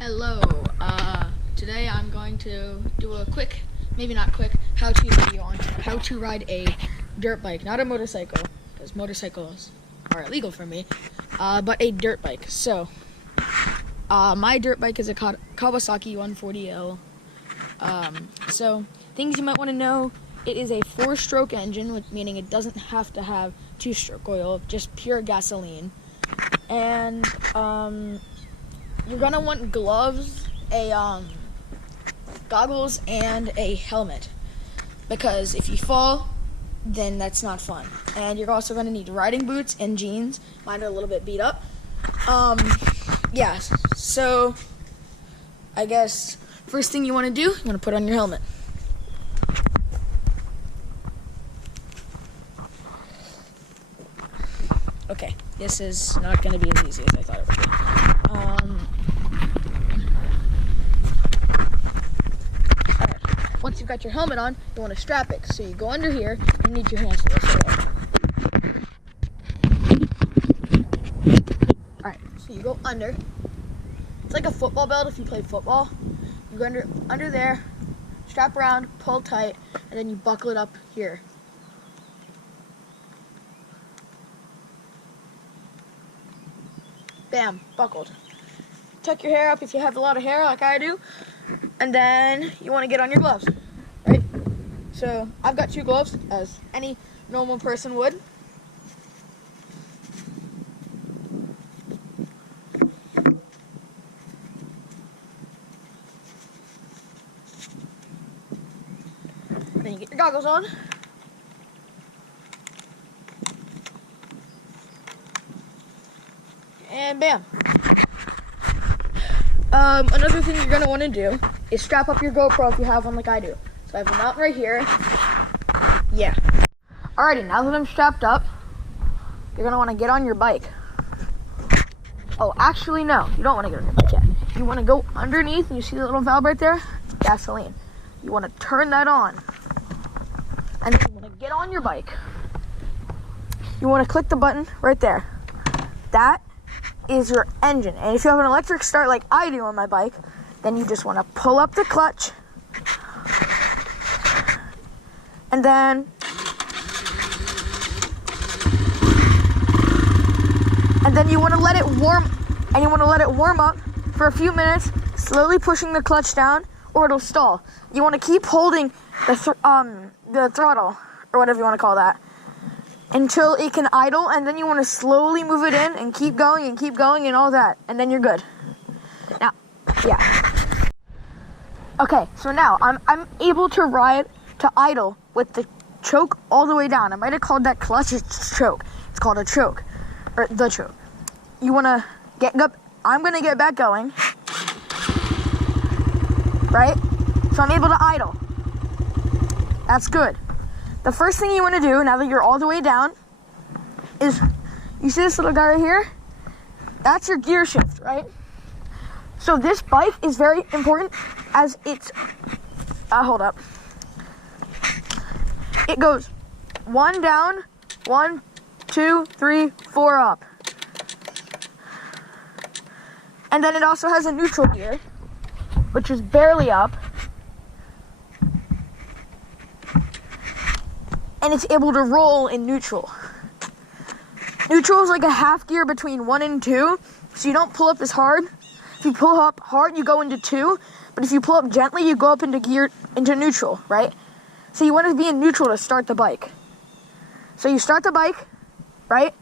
Hello, today I'm going to do a quick, maybe not quick, how-to video on how to ride a dirt bike, not a motorcycle, because motorcycles are illegal for me, but a dirt bike. So, my dirt bike is a Kawasaki 140L. So, things you might want to know, it is a 4-stroke engine, meaning it doesn't have to have 2-stroke oil, just pure gasoline. And, you're gonna want gloves, goggles, and a helmet, because if you fall, then that's not fun. And you're also gonna need riding boots and jeans. Mine are a little bit beat up. Yeah. So, I guess first thing you want to do, you want to put on your helmet. Okay, this is not going to be as easy as I thought it would be. Alright, once you've got your helmet on, you want to strap it. So you go under here, and you need your hands for this. Alright, so you go under. It's like a football belt if you play football. You go under there, strap around, pull tight, and then you buckle it up here. Bam, buckled. Tuck your hair up if you have a lot of hair like I do. And then you want to get on your gloves, right? So I've got 2 gloves, as any normal person would. Then you get your goggles on. And bam. Another thing you're going to want to do is strap up your GoPro if you have one like I do. So I have a mountain right here. Yeah. Alrighty, now that I'm strapped up, you're going to want to get on your bike. Oh, actually no, you don't want to get on your bike yet. You want to go underneath, and you see the little valve right there? Gasoline. You want to turn that on. And then you want to get on your bike. You want to click the button right there. That is your engine. And if you have an electric start like I do on my bike, then you just want to pull up the clutch, and then you want to let it warm up for a few minutes, slowly pushing the clutch down, or it'll stall. You want to keep holding the throttle, or whatever you want to call that, until it can idle, and then you want to slowly move it in and keep going and all that, and then you're good. Now, yeah. Okay, so now I'm able to idle with the choke all the way down. I might have called that clutch, it's choke. It's called a choke, or the choke. You want to get up. I'm going to get back going, right? So I'm able to idle. That's good. The first thing you want to do, now that you're all the way down, is, you see this little guy right here? That's your gear shift, right? So this bike is very important, as it's, hold up. It goes 1 down, 1, 2, 3, 4 up. And then it also has a neutral gear, which is barely up. And it's able to roll in neutral. Neutral is like a half gear between 1 and 2, so you don't pull up as hard. If you pull up hard, you go into 2, but if you pull up gently, you go up into neutral, right? So you want to be in neutral to start the bike. So you start the bike, right?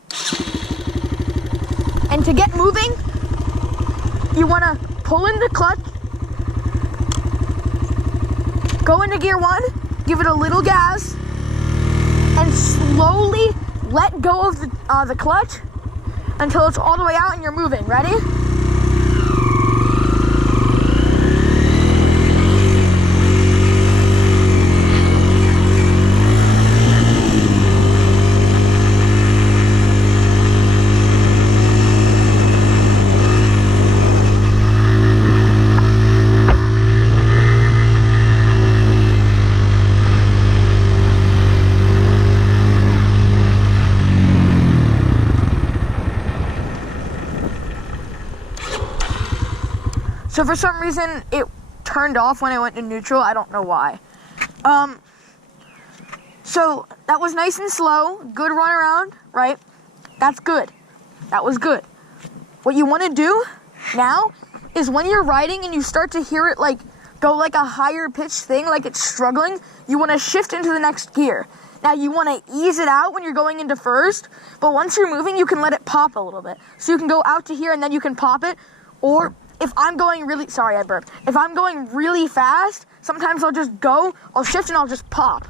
And to get moving, you want to pull in the clutch, go into gear 1, give it a little gas, and slowly let go of the clutch until it's all the way out and you're moving. Ready? So for some reason, it turned off when I went to neutral. I don't know why. So that was nice and slow. Good run around, right? That's good. That was good. What you want to do now is when you're riding and you start to hear it like go like a higher pitched thing, like it's struggling, you want to shift into the next gear. Now you want to ease it out when you're going into first, but once you're moving, you can let it pop a little bit. So you can go out to here and then you can pop it. Or if I'm going really, sorry I burped. If I'm going really fast, sometimes I'll shift and I'll just pop.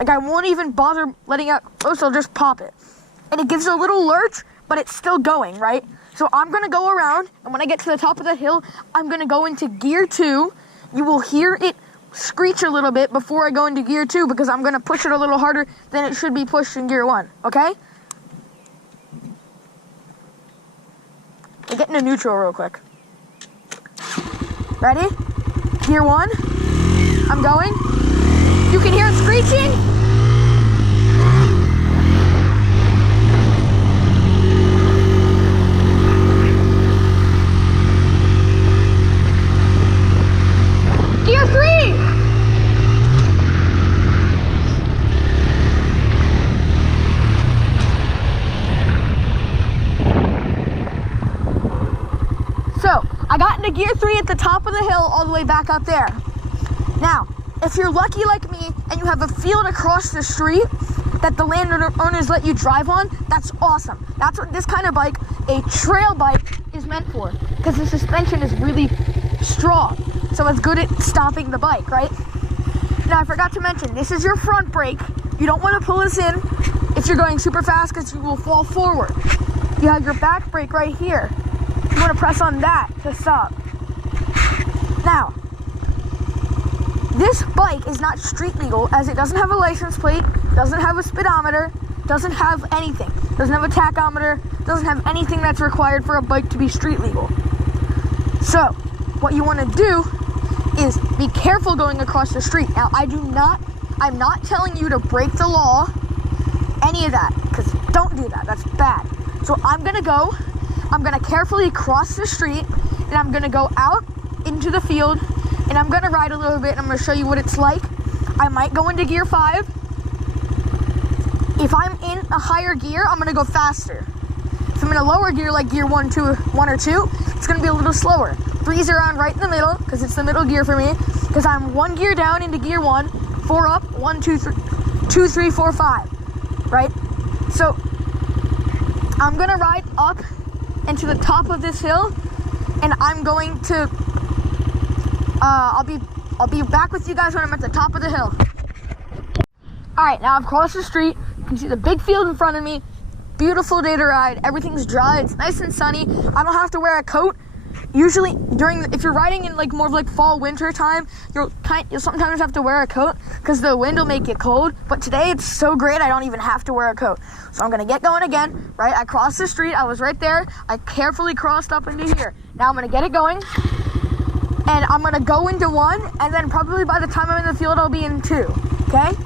Like I won't even bother letting out close, I'll just pop it. And it gives a little lurch, but it's still going, right? So I'm gonna go around, and when I get to the top of the hill, I'm gonna go into gear 2. You will hear it screech a little bit before I go into gear 2 because I'm gonna push it a little harder than it should be pushed in gear 1, okay? We're getting to neutral real quick. Ready? Gear 1, I'm going. You can hear it screeching. Gear 3. So, I got into gear 3 at the top of the hill all the way back up there. Now, if you're lucky like me and you have a field across the street that the landowners let you drive on, that's awesome. That's what this kind of bike, a trail bike, is meant for, because the suspension is really strong. So it's good at stopping the bike, right? Now I forgot to mention, this is your front brake. You don't want to pull this in if you're going super fast because you will fall forward. You have your back brake right here. You want to press on that to stop. Now, this bike is not street legal as it doesn't have a license plate, doesn't have a speedometer, doesn't have anything. Doesn't have a tachometer, doesn't have anything that's required for a bike to be street legal. So, what you want to do is be careful going across the street. Now, I'm not telling you to break the law, any of that, because don't do that, that's bad. So I'm gonna carefully cross the street, and I'm gonna go out into the field, and I'm gonna ride a little bit, and I'm gonna show you what it's like. I might go into gear 5. If I'm in a higher gear, I'm gonna go faster. If I'm in a lower gear, like gear 1 or 2, it's gonna be a little slower. 3's around right in the middle, because it's the middle gear for me, because I'm 1 gear down into gear 1, 4 up, 1, 2, 3, 4, 5, right? So, I'm gonna ride up into the top of this hill, and I'm going to, I'll be back with you guys when I'm at the top of the hill. All right, now I've crossed the street. You can see the big field in front of me. Beautiful day to ride. Everything's dry. It's nice and sunny. I don't have to wear a coat. Usually, if you're riding in like more of like fall, winter time, you'll sometimes have to wear a coat because the wind will make it cold. But today it's so great, I don't even have to wear a coat. So I'm gonna get going again, right? I crossed the street. I was right there. I carefully crossed up into here. Now I'm gonna get it going, and I'm gonna go into 1, and then probably by the time I'm in the field, I'll be in 2. Okay?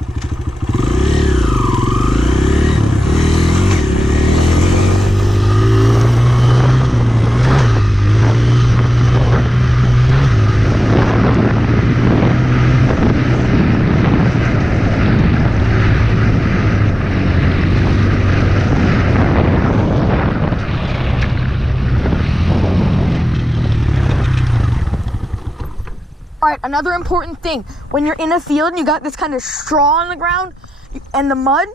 All right, another important thing, when you're in a field and you got this kind of straw on the ground and the mud,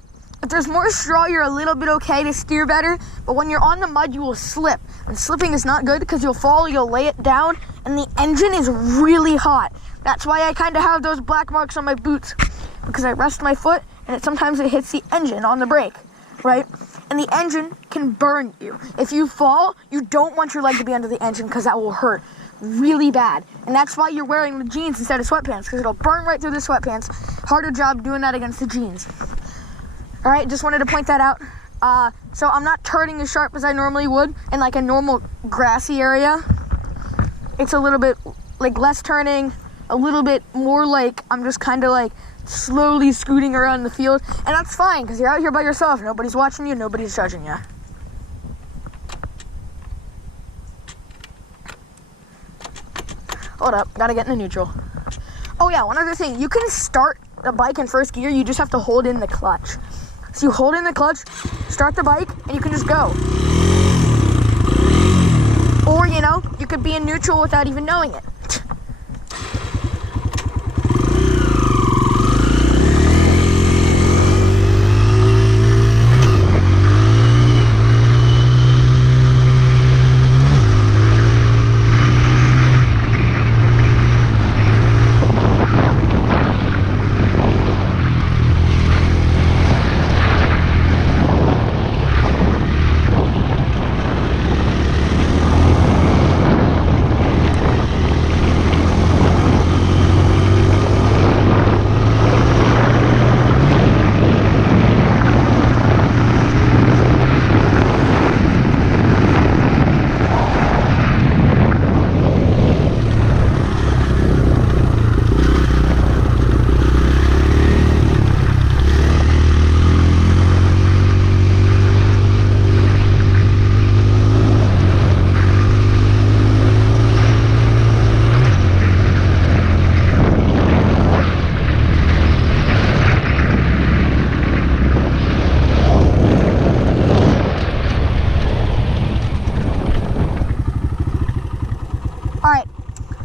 if there's more straw, you're a little bit okay to steer better, but when you're on the mud, you will slip. And slipping is not good because you'll fall, you'll lay it down, and the engine is really hot. That's why I kind of have those black marks on my boots, because I rest my foot, and sometimes it hits the engine on the brake, right? And the engine can burn you. If you fall, you don't want your leg to be under the engine because that will hurt really bad. And that's why you're wearing the jeans instead of sweatpants, because it'll burn right through the sweatpants. Harder job doing that against the jeans. All right, just wanted to point that out. So I'm not turning as sharp as I normally would in like a normal grassy area. It's a little bit like less turning, a little bit more like I'm just kind of like slowly scooting around the field. And that's fine because you're out here by yourself. Nobody's watching you, nobody's judging you. Hold up, gotta get into neutral. Oh yeah, one other thing. You can start the bike in first gear, you just have to hold in the clutch. So you hold in the clutch, start the bike, and you can just go. Or, you know, you could be in neutral without even knowing it.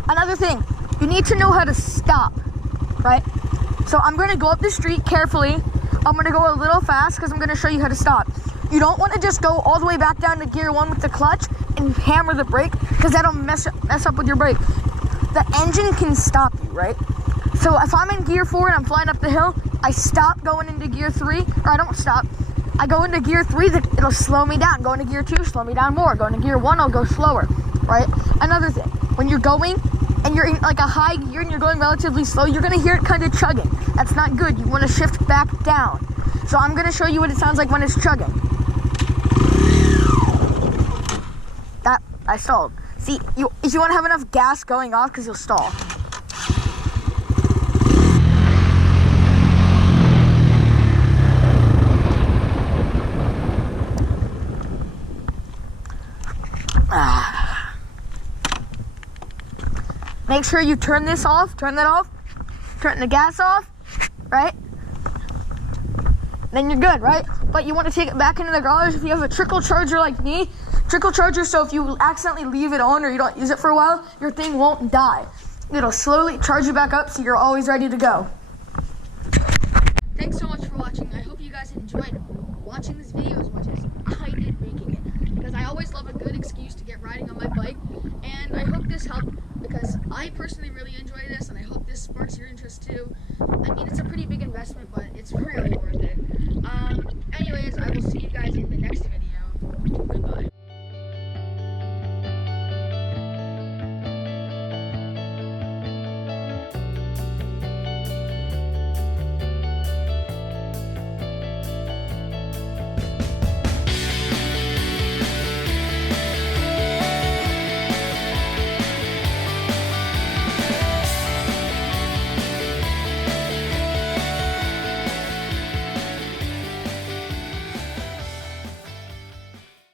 Another thing, you need to know how to stop, right? So I'm going to go up the street carefully. I'm going to go a little fast because I'm going to show you how to stop. You don't want to just go all the way back down to gear 1 with the clutch and hammer the brake because that'll mess up with your brake. The engine can stop you, right? So if I'm in gear 4 and I'm flying up the hill, I stop going into gear 3, or I don't stop. I go into gear 3, it'll slow me down. Go into gear 2, slow me down more. Go into gear 1, I'll go slower, right? Another thing, when you're going and you're in like a high gear and you're going relatively slow, you're gonna hear it kind of chugging. That's not good. You wanna shift back down. So I'm gonna show you what it sounds like when it's chugging. That, I stalled. See, if you wanna have enough gas going off, because you'll stall. Make sure you turn this off, turn that off, turn the gas off, right? Then you're good, right? But you want to take it back into the garage if you have a trickle charger like me. Trickle charger, so if you accidentally leave it on or you don't use it for a while, your thing won't die. It'll slowly charge you back up so you're always ready to go. Thanks so much for watching. I hope you guys enjoyed watching this video as much as I did making it. Because I always love a good excuse to get riding on my bike. And I hope this helped because I personally really enjoy this and I hope this sparks your interest too. I mean, it's a pretty big investment, but it's really worth it.